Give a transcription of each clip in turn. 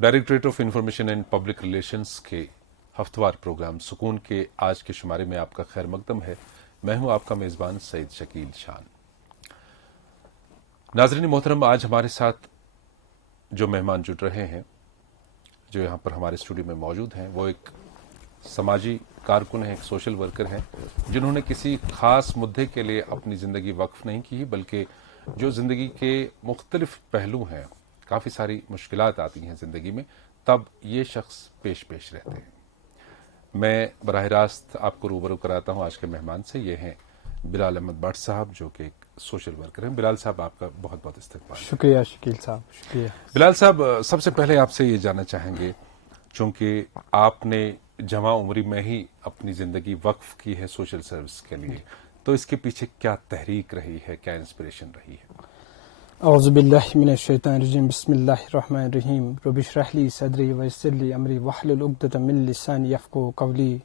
Directorate of information and public relations के हफ्तेवार programme सुकून के आज के शुमारे में आपका खैर मकदम है। मैं हूं आपका मेजबान सईद शकील शान। नाज़रीन मोहतरम, आज हमारे साथ जो मेहमान जुड़ रहे हैं, जो यहाँ पर हमारे स्टूडियो में मौजूद हैं, वो एक समाजी कारकुन है, एक सोशल वर्कर हैं, जिन्होंने किसी खास मुद्दे के लिए अपनी ज़िंदगी वक्फ नहीं की, बल्कि जो ज़िंदगी के मुख्तलिफ पहलू हैं, काफ़ी सारी मुश्किलात आती हैं ज़िंदगी में, तब ये शख्स पेश रहते हैं। मैं बराह रास्त आपको रूबरू कराता हूँ आज के मेहमान से। ये हैं बिलाल अहमद भट्ट साहब, जो कि एक सोशल वर्कर हैं। बिलाल साहब, आपका बहुत बहुत इस्तकबाल। शुक्रिया शकील साहब, शुक्रिया। बिलाल साहब, सबसे पहले आपसे ये जानना चाहेंगे, चूंकि आपने जवां उम्री में ही अपनी ज़िंदगी वक्फ की है सोशल सर्विस के लिए, तो इसके पीछे क्या तहरीक रही है, क्या इंस्पिरेशन रही है? औज़ु बिल्लाहि मिनश शैतानिर रजीम, बिस्मिल्लाहिर रहमानिर रहीम, रब्बि इश्रह ली सदरी वयस्सिर ली अमरी वहलुल उक़दतम मिन लिसानी यफ़क़हू क़ौली,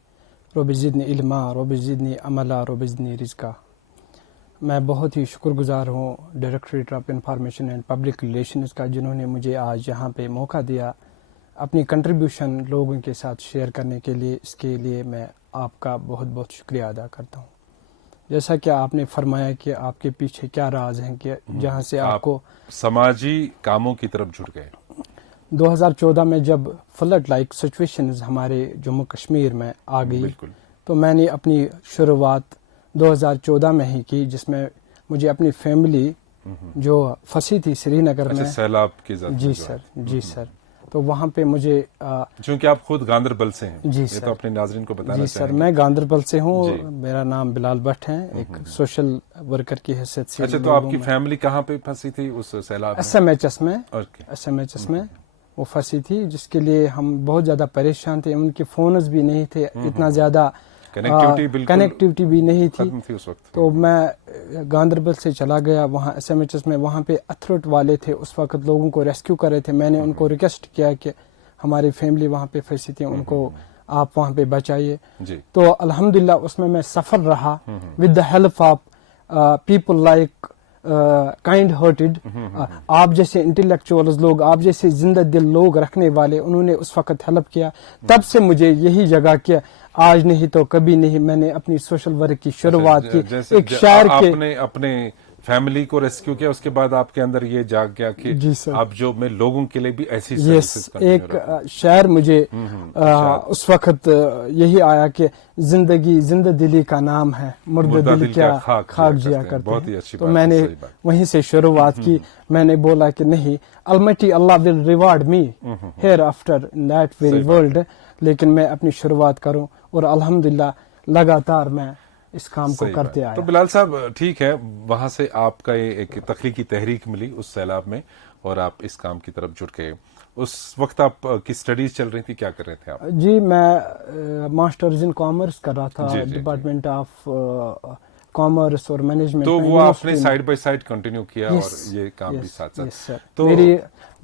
रब्बि ज़िदनी इल्मा, रब्बि ज़िदनी अमला, रब्बि ज़िदनी रिज़्क़ा। मैं बहुत ही शुक्रगुजार हूँ directorate of information and public relations का, जिन्होंने मुझे आज यहाँ पे मौका दिया अपनी कंट्रीब्यूशन लोगों के साथ शेयर करने के लिए। इसके लिए मैं आपका बहुत बहुत शुक्रिया अदा करता हूँ। जैसा कि आपने फरमाया कि आपके पीछे क्या राज हैं कि जहाँ से आपको समाजी कामों की तरफ जुड़ गए। 2014 में जब फ्लड लाइक सिचुएशंस हमारे जम्मू कश्मीर में आ गई, तो मैंने अपनी शुरुआत 2014 में ही की, जिसमें मुझे अपनी फैमिली जो फंसी थी श्रीनगर में, सैलाब की जी सर, जी सर, तो वहाँ पे मुझे चूंकि आप खुद गांदरबल से हैं, जी ये सर, तो अपने नाजरीन को बताना जी सर, चाहेंगे। मैं गांदरबल से हूँ। मेरा नाम बिलाल भट्ट है, एक सोशल वर्कर की हैसियत से। अच्छा, तो आपकी फैमिली कहाँ पे फंसी थी उस सैलाब में? SMHS में, SMHS में वो फंसी थी, जिसके लिए हम बहुत ज़्यादा परेशान थे। उनके फ़ोन्स भी नहीं थे, इतना ज़्यादा कनेक्टिविटी भी नहीं थी उस वक्त। तो मैं गांदरबल से चला गया वहाँ SMHS में। वहाँ पे अथरट वाले थे उस वक्त, लोगों को रेस्क्यू कर रहे थे। मैंने उनको रिक्वेस्ट किया कि हमारी फैमिली वहाँ पे फंसी थी, उनको आप वहाँ पे बचाइए। तो अल्हम्दुलिल्लाह उसमें मैं सफल रहा with the help of people like kind hearted, आप जैसे इंटेलेक्चुअल्स लोग, आप जैसे जिंदा दिल लोग रखने वाले, उन्होंने उस वक्त हेल्प किया। तब से मुझे यही जगह कि आज नहीं तो कभी नहीं मैंने अपनी सोशल वर्क की शुरुआत की। एक शायर के आपने अपने फैमिली को रेस्क्यू किया, उसके बाद आपके अंदर ये जाग गया कि आप जो मैं लोगों के लिए भी ऐसी सर्विसेज करनी है। एक शायर मुझे उस वक्त यही आया कि जिंदगी जिंदा दिली का नाम है, मुर्दा दिल क्या खाक जिया करते हैं। तो मैंने वहीं से शुरुआत की। मैंने बोला कि नहीं, Almighty Allah will reward me here after in that very world, लेकिन मैं अपनी शुरुआत करूं। और अल्हम्दुलिल्लाह लगातार मैं इस काम को करते आया। तो बिलाल साहब, ठीक है, वहां से आपका ये एक तख्लीकी तहरीक मिली उस सैलाब में और आप इस काम की तरफ जुड़ गए। उस वक्त आप की स्टडीज चल रही थी, क्या कर रहे थे आप? जी, मैं मास्टर्स इन कॉमर्स कर रहा था, डिपार्टमेंट ऑफ कॉमर्स और मैनेजमेंट। तो वो आपने साइड बाय साइड कंटिन्यू किया और ये काम भी साथ साथ। तो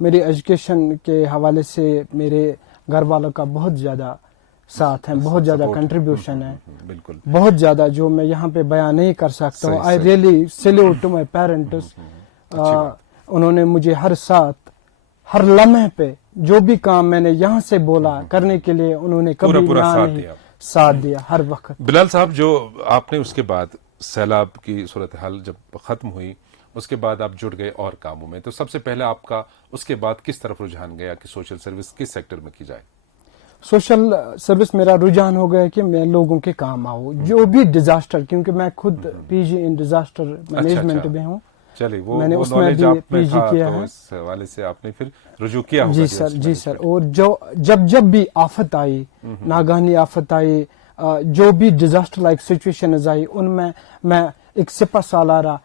मेरी एजुकेशन के हवाले से मेरे घर वालों का बहुत ज्यादा साथ है, बहुत ज्यादा कंट्रीब्यूशन है, बिल्कुल बहुत ज्यादा, जो मैं यहाँ पे बयान नहीं कर सकता हूँ। I really salute to my parents. उन्होंने मुझे हर साथ, हर लम्हे पे जो भी काम मैंने यहाँ से बोला करने के लिए, उन्होंने कभी पूरा साथ दिया हर वक्त। बिलाल साहब, जो आपने उसके बाद सैलाब की सूरत हाल जब खत्म हुई, उसके बाद आप जुड़ गए और कामों में, तो सबसे पहले आपका उसके बाद किस तरफ रुझान गया कि सोशल सर्विस किस सेक्टर में की जाए? सोशल सर्विस मेरा रुझान हो गया कि मैं लोगों के काम आऊँ, जो भी डिजास्टर, क्योंकि मैं खुद PG इन डिजास्टर मैनेजमेंट में हूँ। चलिए, मैंने उसमें भी PG किया है। इस हवाले से आपने फिर रुजू किया होगा। जी सर, जी सर। और जब भी आफत आई, नागानी आफत आई, जो भी डिजास्टर लाइक सिचुएशन आई, उनमें मैं एक सिपा सालारा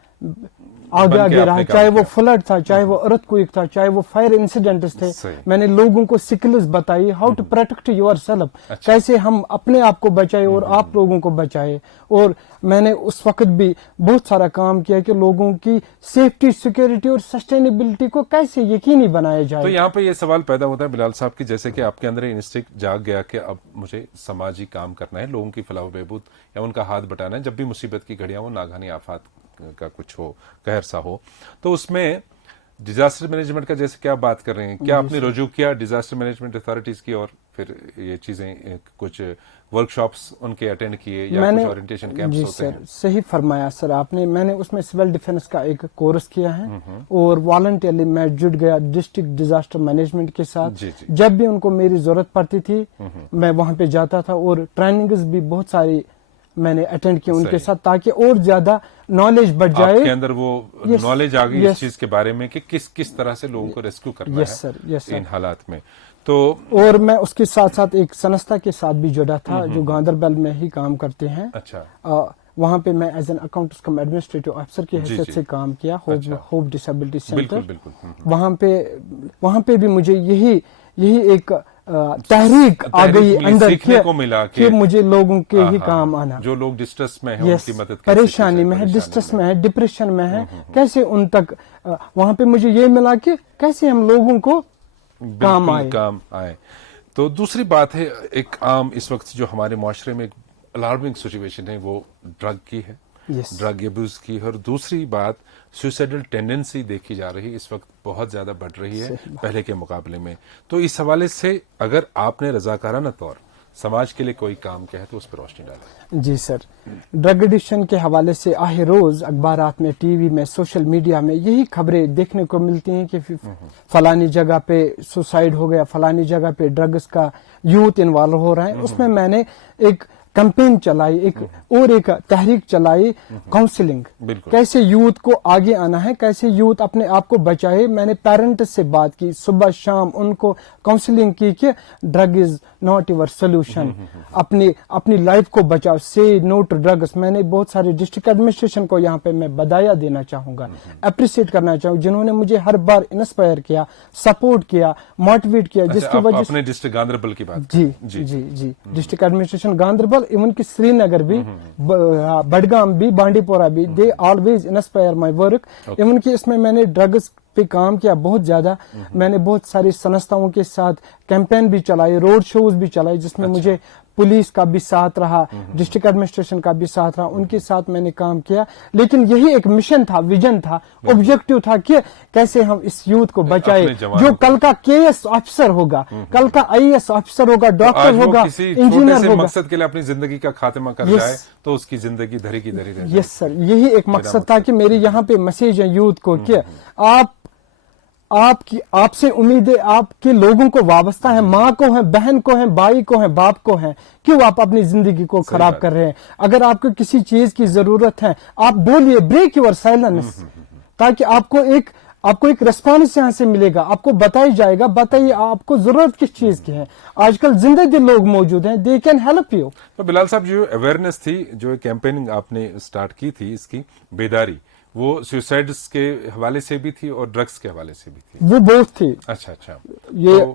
आगे रहा, चाहे वो फ्लड था, चाहे वो अर्थक्वेक था, चाहे वो फायर इंसिडेंट्स थे। मैंने लोगों को स्किल्स बताई, how to protect yourself, कैसे हम अपने आप को बचाए और आप लोगों को बचाए। और मैंने उस वक्त भी बहुत सारा काम किया कि लोगों की सेफ्टी, सिक्योरिटी और सस्टेनेबिलिटी को कैसे यकीनी बनाया जाए। तो यहाँ पे ये सवाल पैदा होता है बिलाल साहब की, जैसे कि आपके अंदर इंस्टिंक्ट जाग गया कि अब मुझे समाजी काम करना है, लोगों की फलाह बहबूद या उनका हाथ बटाना है, जब भी मुसीबत की घड़ियां हो, नागानी आफात का कुछ हो, कहर सा हो, तो उसमें ڈیزاسٹر مینجمنٹ کا جیسے کہ آپ بات کر رہے ہیں, کیا آپ نے رجوع کیا ڈیزاسٹر مینجمنٹ اتھارٹیز کی, اور پھر یہ چیزیں کچھ ورک شاپس ان کے اٹینڈ کیے یا کچھ اورینٹیشن کیمپس ہوتے ہیں؟ جی سر, صحیح فرمایا سر آپ نے. میں نے اس میں سول ڈیفینس کا ایک کورس کیا ہے اور والنٹیئرلی میں جڑ گیا ڈسٹرکٹ ڈیزاسٹر مینجمنٹ کے ساتھ. جب بھی ان کو میری ضرورت پڑتی تھی میں وہاں پہ جاتا تھا, اور ٹریننگز بھی بہت ساری میں نے اٹینڈ کی ان کے ساتھ, تاکہ اور زیادہ نالج بڑھ جائے. آپ کے اندر وہ نالج آ گئی اس چیز کے بارے میں کہ کس طرح سے لوگوں کو ریسکیو کرنا ہے ان حالات میں. تو اور میں اس کے ساتھ ساتھ ایک سنستھا کے ساتھ بھی جڑا تھا جو گاندربل میں ہی کام کرتے ہیں. اچھا, وہاں پہ میں as an accounts come administrative officer کی حیثیت سے کام کیا, ہوپ ڈسیبلٹی سینٹر. وہاں پہ بھی مجھے یہی ایک تحریک آ گئی اندر کہ مجھے لوگوں کے ہی کام آنا, جو لوگ ڈسٹریس میں ہیں ان کی مدد, پریشانی میں ہے, ڈسٹریس میں ہے, ڈپریشن میں ہے, کیسے ان تک. وہاں پہ مجھے یہ ملا کہ کیسے ہم لوگوں کو کام آئے. تو دوسری بات ہے, ایک عام اس وقت جو ہمارے معاشرے میں ایک الارمنگ سچویشن ہے وہ ڈرگ کی ہے, ڈرگ ایبیوز کی ہے, اور دوسری بات سوسائڈل ٹینڈنسی دیکھی جا رہی ہے اس وقت بہت زیادہ بڑھ رہی ہے پہلے کے مقابلے میں. تو اس حوالے سے اگر آپ نے رضاکارانہ طور سماج کے لیے کوئی کام کیا ہے تو اس پر روشنی ڈالیں. جی سر, ڈرگ ایڈکشن کے حوالے سے آہ روز اخبارات میں, ٹی وی میں, سوشل میڈیا میں یہی خبریں دیکھنے کو ملتی ہیں کہ فلانی جگہ پہ سوسائڈ ہو گیا, فلانی جگہ پہ ڈرگز کا یوتھ انوالو ہو رہا ہے. اس میں میں نے ایک کمپین چلائی, ایک تحریک چلائی, کاؤنسلنگ, کیسے یوتھ کو آگے آنا ہے, کیسے یوتھ اپنے آپ کو بچائے. میں نے پیرنٹس سے بات کی, صبح شام ان کو کاؤنسلنگ کی کہ drug is not your solution, اپنی لائف کو بچاؤ, سے نو ٹو ڈرگس. میں نے بہت سارے ڈسٹرکٹ ایڈمنسٹریشن کو یہاں پہ میں بدایا دینا چاہوں گا, اپریشیٹ کرنا چاہوں, جنہوں نے مجھے ہر بار انسپائر کیا, سپورٹ کیا, موٹیویٹ کیا, جس کی وجہ سے ڈسٹرکٹ گاندربل کی بات. G district administration Ganderbal, even کہ سری نگر بھی, بڈگام بھی, بانڈی پورہ بھی, they always inspire my work. Even کہ اس میں نے ڈرگز پہ کام کیا بہت زیادہ. میں نے بہت ساری سنستھاؤں کے ساتھ کیمپین بھی چلائی, روڈ شوز بھی چلائی, جس میں مجھے پولیس کا بھی ساتھ رہا, ڈسٹرکٹ ایڈمنسٹریشن کا بھی ساتھ رہا, ان کے ساتھ میں نے کام کیا. لیکن یہی ایک مشن تھا, ویژن تھا, آبجیکٹو تھا کہ کیسے ہم اس یوتھ کو بچائے جو کل کا کے ایس آفیسر ہوگا, کل کا آئی ایس آفیسر ہوگا, ڈاکٹر ہوگا, انجینئر ہوگا. مقصد کے لیے اپنی زندگی کا خاتمہ کر جائے تو اس کی زندگی دھری کی دھری رہ جائے. یس سر, یہی ایک مقصد تھا کہ میری یہاں پہ میسج ہے یوتھ کو کہ آپ سے امید ہے, آپ کے لوگوں کو وابستہ ہے, ماں کو ہے, بہن کو ہے, بھائی کو ہے, باپ کو ہے, کیوں آپ اپنی زندگی کو خراب کر رہے ہیں. اگر آپ کو کسی چیز کی ضرورت ہے آپ بولیے, بریک یور سائلنس, تاکہ آپ کو ایک ریسپانس یہاں سے ملے گا, آپ کو بتائی جائے گا, بتائیے آپ کو ضرورت کس چیز کی ہے. آج کل زندہ دل لوگ موجود ہیں, دے کین ہیلپ یو. تو بلال صاحب, جو اویئرنیس تھی, جو کیمپیننگ آپ نے اسٹارٹ کی تھی, اس کی بیداری وہ سوسائڈز کے حوالے سے بھی تھی اور ڈرگز کے حوالے سے بھی تھی؟ وہ بہت تھی. اچھا.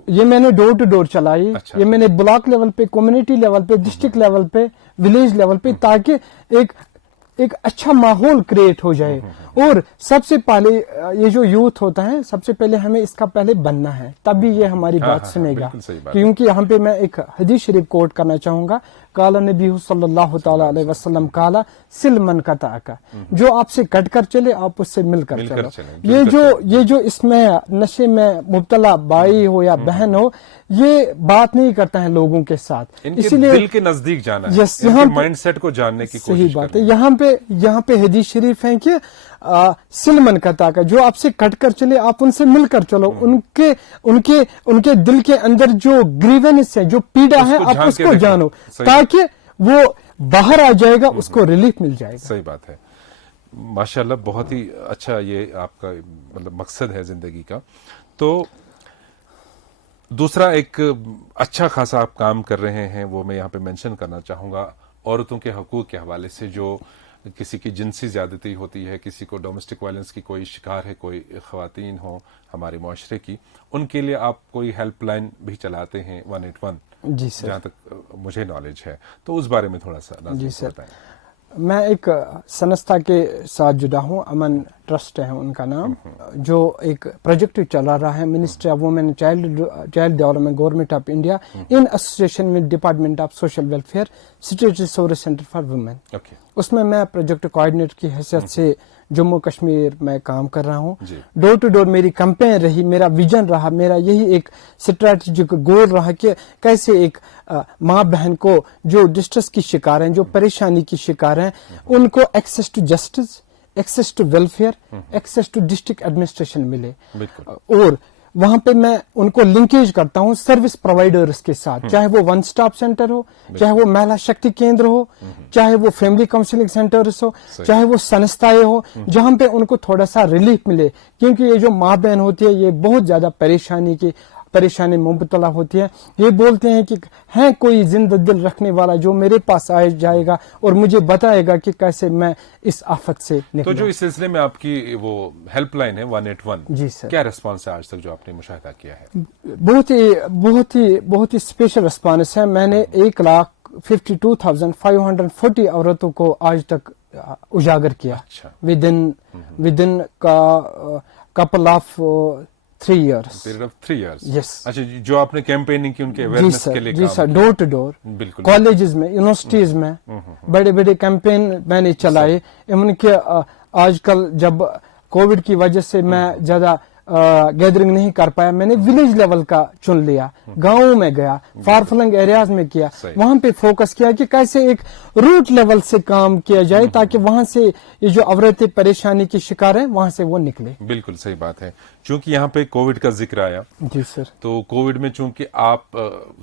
یہ میں نے ڈور ٹو ڈور چلائی. یہ میں نے بلاک لیول پہ, کمیونٹی لیول پہ, ڈسٹرکٹ لیول پہ, ولیج لیول پہ, تاکہ ایک اچھا ماحول کریٹ ہو جائے. اور سب سے پہلے یہ جو یوتھ ہوتا ہے, سب سے پہلے ہمیں اس کا پہلے بننا ہے, تب بھی یہ ہماری بات سنے گا. کیونکہ یہاں پہ میں ایک حدیث شریف کوٹ کرنا چاہوں گا, قال نبی صلی اللہ تعالی علیہ وسلم قال سل من قطعک, جو آپ سے کٹ کر چلے آپ اس سے مل کر چلو. یہ جو اس میں نشے میں مبتلا بھائی ہو یا بہن ہو, یہ بات نہیں کرتا ہے لوگوں کے ساتھ, اسی لیے دل کے نزدیک جانا ہے, ان کے مائنڈ سیٹ کو جاننے کی کوشش. صحیح بات ہے. یہاں پہ حدیث شریف ہے کہ سل من قطعک, جو آپ سے کٹ کر چلے آپ ان سے مل کر چلو. ان کے دل کے اندر جو گریونس ہے, جو پیڑا ہے, آپ اس کو جانو, تاکہ وہ باہر آ جائے گا, اس کو ریلیف مل جائے گا. صحیح بات ہے. ماشاءاللہ, بہت ہی اچھا یہ آپ کا مطلب مقصد ہے زندگی کا. تو دوسرا ایک اچھا خاصا آپ کام کر رہے ہیں, وہ میں یہاں پہ مینشن کرنا چاہوں گا, عورتوں کے حقوق کے حوالے سے. جو کسی کی جنسی زیادتی ہوتی ہے, کسی کو ڈومیسٹک وائلنس کی کوئی شکار ہے, کوئی خواتین ہوں ہمارے معاشرے کی, ان کے لیے آپ کوئی ہیلپ لائن بھی چلاتے ہیں 181. جی سر, جہاں تک مجھے نالج ہے, تو اس بارے میں تھوڑا سا. جی سر, میں ایک سنستھا کے ساتھ جڑا ہوں, امن ٹرسٹ ہے ان کا نام, جو ایک پروجیکٹ چلا رہا ہے ministry of women child development, government of India, in association with department of social welfare, state resource centre for women. اس میں پروجیکٹ کوآرڈینیٹر کی حیثیت سے जम्मू कश्मीर मैं काम कर रहा हूँ. डोर टू डोर मेरी कैंपेन रही, मेरा विजन रहा, मेरा यही एक स्ट्रैटेजिक गोल रहा कि कैसे एक माँ बहन को जो डिस्ट्रेस की शिकार हैं, जो परेशानी की शिकार हैं, उनको access to justice, access to welfare, access to district administration मिले. और वहां पे मैं उनको लिंकेज करता हूं सर्विस प्रोवाइडर्स के साथ, चाहे वो वन स्टॉप सेंटर हो, चाहे वो महिला शक्ति केंद्र हो, चाहे वो फैमिली काउंसलिंग सेंटर्स हो, चाहे वो संस्थाएं हो, जहां पे उनको थोड़ा सा रिलीफ मिले. क्योंकि ये जो माँ बहन होती है ये बहुत ज्यादा परेशानी मुबतला होती है. ये बोलते हैं कि है कोई जिंदा दिल रखने वाला जो मेरे पास आ जाएगा और मुझे बताएगा कि कैसे मैं इस आफत से निकलूं. तो जो इस सिलसिले में आपकी वो हेल्पलाइन है 181, जी सर, क्या रिस्पांस है आज तक जो आपने मुशाहिदा किया है? बहुत ही स्पेशल रिस्पांस है. मैंने 1,52,540 औरतों को आज तक उजागर किया. अच्छा. With in couple of 3 years. Period of 3 years. Yes. अच्छा, जो आपने कैंपेनिंग की उनके अवेयरनेस के लिए जी sir, door to door, colleges में, यूनिवर्सिटीज में बड़े बड़े कैंपेन मैंने चलाए. उनके आजकल जब कोविड की वजह से मैं ज्यादा गैदरिंग नहीं कर पाया, मैंने विलेज लेवल का चुन लिया, गांवों में गया, फार फ्लंग एरियाज में किया, वहां पे फोकस किया कि कैसे एक रूट लेवल से काम किया जाए ताकि वहां से ये जो औरतें परेशानी की शिकार है वहां से वो निकले. बिल्कुल सही बात है. चूंकि यहाँ पे कोविड का जिक्र आया, जी सर, तो कोविड में चूंकि आप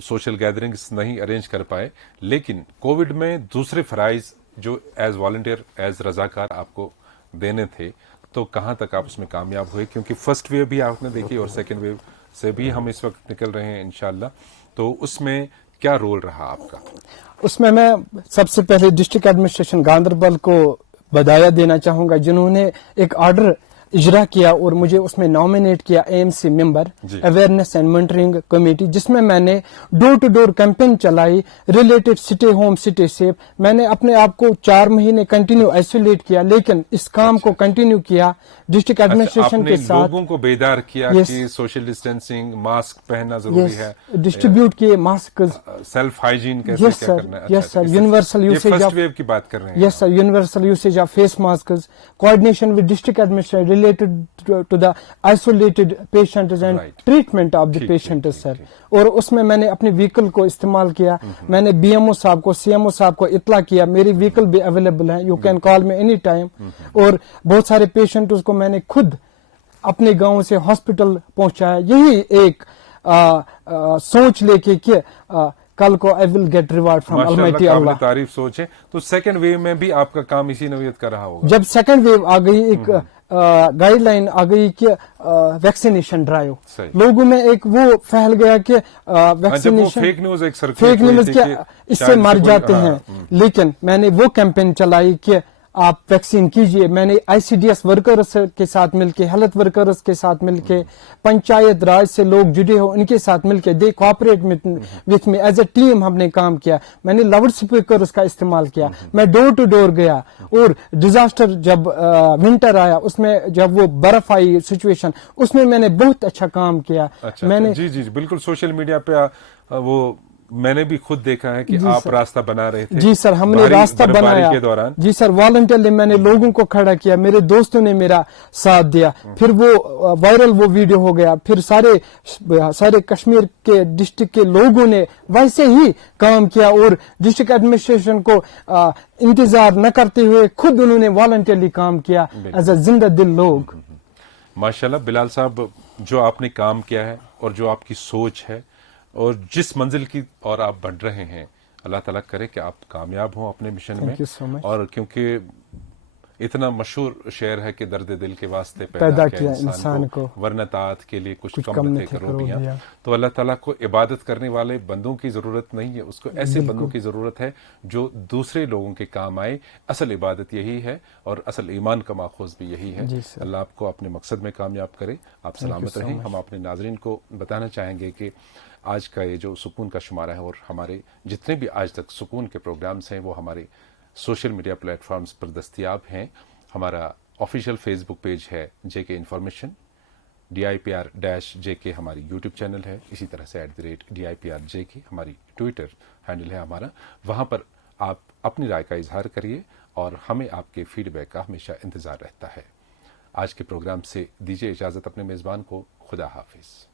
सोशल गैदरिंग्स नहीं अरेंज कर पाए, लेकिन कोविड में दूसरे फराइज जो एज वॉलंटियर, एज रजाकार आपको देने थे, तो कहां तक आप उसमें कामयाब हुए? क्योंकि फर्स्ट वेव भी आपने देखी और सेकंड वेव से भी हम इस वक्त निकल रहे हैं इंशाल्लाह. तो उसमें क्या रोल रहा आपका? उसमें मैं सबसे पहले डिस्ट्रिक्ट एडमिनिस्ट्रेशन गांधरबल को बधाई देना चाहूंगा जिन्होंने एक ऑर्डर इजरा किया और मुझे उसमें नॉमिनेट किया AMC member, awareness and monitoring committee, जिसमें मैंने डोर टू डोर कैंपेन चलाई related city home city safe. मैंने अपने आप को 4 महीने कंटिन्यू आइसोलेट किया, लेकिन इस काम को कंटिन्यू किया डिस्ट्रिक्ट एडमिनिस्ट्रेशन के साथ. लोगों को बेदार किया कि सोशल डिस्टेंसिंग, मास्क पहनना जरूरी है, डिस्ट्रीब्यूट किए मास्क, सेल्फ हाइजीन कैसे क्या करना है. Yes sir, universal usage first wave की बात कर रहे हैं. Yes sir, universal usage of face mask, coordination with district administration related to the isolated patients and treatment of the patients sir. और उसमें मैंने अपनी व्हीकल को इस्तेमाल किया. मैंने बीएमओ साहब को, सीएमओ साहब को इतला किया, मेरी व्हीकल भी अवेलेबल है, you can call me any time. और बहुत सारे पेशेंट्स को मैंने खुद अपने गांव से हॉस्पिटल पहुंचाया, यही एक सोच लेके कि कल को I will get reward from almighty Allah. तारीफ सोच है. तो सेकंड वेव में भी आपका काम इसी नौयत का रहा होगा. जब सेकंड वेव आ गई, एक गाइडलाइन आ गई कि वैक्सीनेशन ड्राइव, लोगों में एक वो फैल गया कि वैक्सीनेशन फेक न्यूज क्या इससे मर जाते हैं. लेकिन मैंने वो कैंपेन चलाई कि आप वैक्सीन कीजिए. मैंने आईसीडीएस वर्कर्स के साथ मिलके, हेल्थ वर्कर्स के साथ मिलके, पंचायत राज से लोग जुड़े हो उनके साथ मिलके, they cooperate with me, as a team हमने काम किया. मैंने लाउड स्पीकर्स का इस्तेमाल किया. मैं डोर टू डोर गया. और डिजास्टर जब विंटर आया, उसमें जब वो बर्फ आई सिचुएशन, उसमें मैंने बहुत अच्छा काम किया. मैंने जी बिल्कुल सोशल मीडिया पे वो मैंने भी खुद देखा है कि आप रास्ता बना रहे थे. जी सर, हमने रास्ता बनाया के दौरान. जी सर, वॉलंटियरली मैंने लोगों को खड़ा किया, मेरे दोस्तों ने मेरा साथ दिया. फिर वो वायरल वो वीडियो हो गया. फिर सारे कश्मीर के डिस्ट्रिक्ट के लोगों ने वैसे ही काम किया और डिस्ट्रिक्ट एडमिनिस्ट्रेशन को इंतजार न करते हुए खुद उन्होंने वॉलंटियरली काम किया एज अ जिंदा दिल लोग. माशाल्लाह बिलाल साहब, जो आपने काम किया है और जो आपकी सोच है और जिस मंजिल की और आप बढ़ रहे हैं, अल्लाह ताला करे कि आप कामयाब हों अपने मिशन में. so और क्योंकि इतना मशहूर शेर है कि दर्द दिल के वास्ते पैदा किया इंसान को, वरना ताअत के लिए कुछ कम न थे करोबियां. तो अल्लाह ताला को इबादत करने वाले बंदों की जरूरत नहीं है, उसको ऐसे बंदों की जरूरत है जो दूसरे लोगों के काम आए. असल इबादत यही है और असल ईमान का माखूज भी यही है. अल्लाह आपको अपने मकसद में कामयाब करे, आप सलामत रहें. हम अपने नाजरीन को बताना चाहेंगे कि आज का ये जो सुकून का शुमारा है और हमारे जितने भी आज तक सुकून के प्रोग्राम्स हैं वो हमारे सोशल मीडिया प्लेटफॉर्म्स पर दस्तयाब हैं. हमारा ऑफिशियल फेसबुक पेज है जेके इन्फॉर्मेशन, DIPR-JK हमारी यूट्यूब चैनल है, इसी तरह से @DIPR-JK हमारी ट्विटर हैंडल है हमारा. वहाँ पर आप अपनी राय का इजहार करिए اور ہمیں آپ کے فیڈ بیک کا ہمیشہ انتظار رہتا ہے۔ آج کے پروگرام سے دیجیے اجازت اپنے میزبان کو۔ خدا حافظ۔